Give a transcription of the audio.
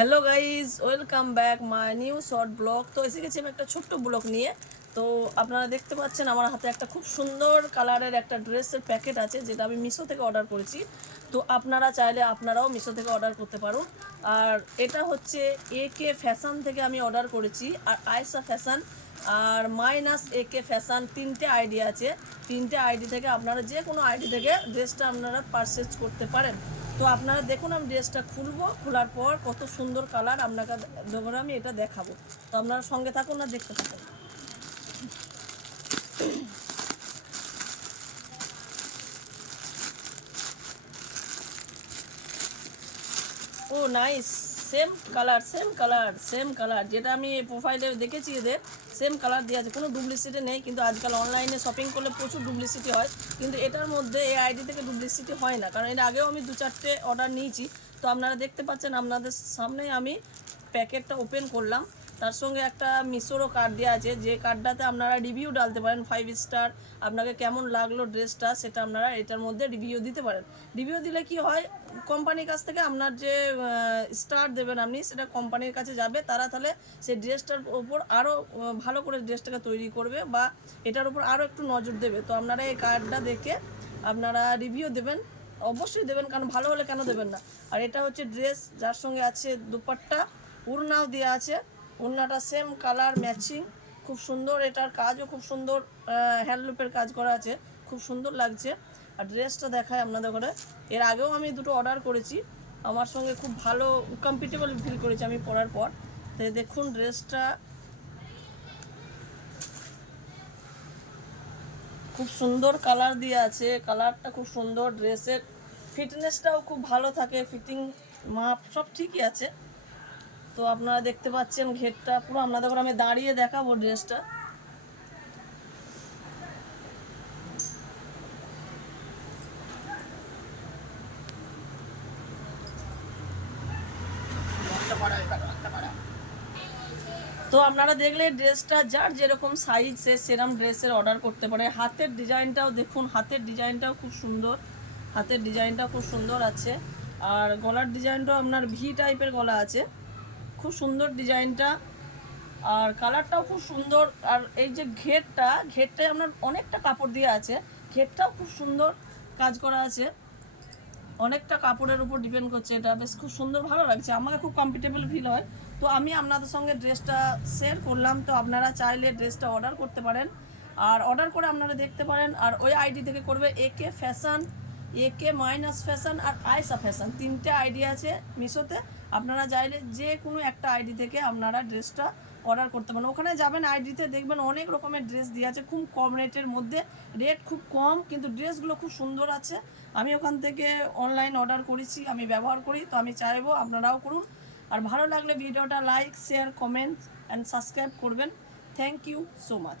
Hello guys, welcome back my new short blog. তো এসে গেছি আমি একটা ছোট্ট ব্লগ নিয়ে। তো আপনারা দেখতে পাচ্ছেন আমার হাতে একটা খুব সুন্দর কালারের একটা ড্রেসের প্যাকেট আছে, যেটা আমি মিশো থেকে অর্ডার করেছি। তো আপনারা চাইলে আপনারাও মিশো থেকে অর্ডার করতে পারুন। আর এটা হচ্ছে AK ফ্যাশন থেকে আমি অর্ডার করেছি, আর আয়েশা ফ্যাশন আর মাইনাস AK ফ্যাশন, তিনটে আইডি আছে। তিনটে আইডি থেকে আপনারা যে কোনো আইডি থেকে ড্রেসটা আপনারা পারচেজ করতে পারেন। তো আপনারা দেখুন, আমি ড্রেসটা খুলবো, খোলার পর কত সুন্দর কালার আপনাকে যখন আমি এটা দেখাবো। তো আপনারা সঙ্গে থাকুন না, দেখতে থাকুন। Oh nice, same colour same colour same colour, যেটা আমি প্রোফাইলে দেখেছি এদের সেম কালার দিয়ে আছে, কোনো ডুপ্লিসিটি নেই। কিন্তু আজকাল অনলাইনে শপিং করলে প্রচুর ডুপ্লিসিটি হয়, কিন্তু এটার মধ্যে এই আইডি থেকে ডুপ্লিসিটি হয় না, কারণ এর আগেও আমি 2-4টে অর্ডার নিয়েছি। তো আপনারা দেখতে পাচ্ছেন, আপনাদের সামনেই আমি প্যাকেটটা ওপেন করলাম। তার সঙ্গে একটা মিশোরও কার্ড দেওয়া আছে, যে কার্ডটাতে আপনারা রিভিউ ডালতে পারেন, 5 স্টার, আপনাকে কেমন লাগলো ড্রেসটা সেটা আপনারা এটার মধ্যে রিভিউ দিতে পারেন। রিভিউ দিলে কি হয়, কোম্পানির কাছ থেকে আপনার যে স্টার দেবেন আপনি, সেটা কোম্পানির কাছে যাবে, তারা তাহলে সেই ড্রেসটার ওপর আরও ভালো করে ড্রেসটাকে তৈরি করবে, বা এটার উপর আরও একটু নজর দেবে। তো আপনারা এই কার্ডটা দেখে আপনারা রিভিউ দেবেন, অবশ্যই দেবেন, কারণ ভালো হলে কেন দেবেন না। আর এটা হচ্ছে ড্রেস, যার সঙ্গে আছে দুপাট্টা, উড়নাও দেওয়া আছে। উড়নাটা সেম কালার ম্যাচিং, খুব সুন্দর, এটার কাজও খুব সুন্দর, হ্যান্ডলুপের কাজ করা আছে, খুব সুন্দর লাগছে। আর ড্রেসটা দেখায় আপনাদের করে, এর আগেও আমি দুটো অর্ডার করেছি, আমার সঙ্গে খুব ভালো কমফর্টেবল ফিল করেছি আমি পরার পর। তো দেখুন ড্রেসটা খুব সুন্দর কালার দিয়ে আছে, কালারটা খুব সুন্দর, ড্রেসের ফিটনেসটাও খুব ভালো থাকে, ফিটিং মাপ সব ঠিকই আছে। তো আপনারা দেখতে পাচ্ছেন ঘেরটা পুরো, আপনাদের আমি দাঁড়িয়ে দেখাবো ড্রেসটা। তো আপনারা দেখলে ড্রেসটা যার যেরকম সাইজ সে সেরকম ড্রেসের অর্ডার করতে পারে। হাতের ডিজাইনটাও দেখুন, হাতের ডিজাইনটাও খুব সুন্দর, হাতের ডিজাইনটাও খুব সুন্দর আছে। আর গলার ডিজাইনটাও আপনার ভি টাইপের গলা আছে, খুব সুন্দর ডিজাইনটা, আর কালারটাও খুব সুন্দর। আর এই যে ঘেরটায় আপনার অনেকটা কাপড় দিয়ে আছে, ঘেরটাও খুব সুন্দর কাজ করা আছে, অনেকটা কাপড়ের উপর ডিপেন্ড করছে। এটা বেশ খুব সুন্দর, ভালো লাগছে, আমাকে খুব কমফর্টেবল ফিল হয়। তো আমি আপনাদের সঙ্গে ড্রেসটা শেয়ার করলাম। তো আপনারা চাইলে ড্রেসটা অর্ডার করতে পারেন, আর অর্ডার করে আপনারা দেখতে পারেন। আর ওই আইডি থেকে করবে AK fashion, AK minus fashion আর আয়েশা ফ্যাশন, তিনটে আইডি আছে মিশোতে। আপনারা চাইলে যে কোনো একটা আইডি থেকে আপনারা ড্রেসটা অর্ডার করতে পারেন। ওখানে যাবেন, আইডিতে দেখবেন অনেক রকমের ড্রেস দিয়ে আছে, খুব কম রেটের মধ্যে, রেট খুব কম, কিন্তু ড্রেসগুলো খুব সুন্দর আছে। আমি ওখান থেকে অনলাইন অর্ডার করেছি, আমি ব্যবহার করি, তো আমি চাইবো আপনারাও করুন। আর ভালো লাগলে ভিডিওটা like, share, comment and subscribe করবেন। Thank you so much.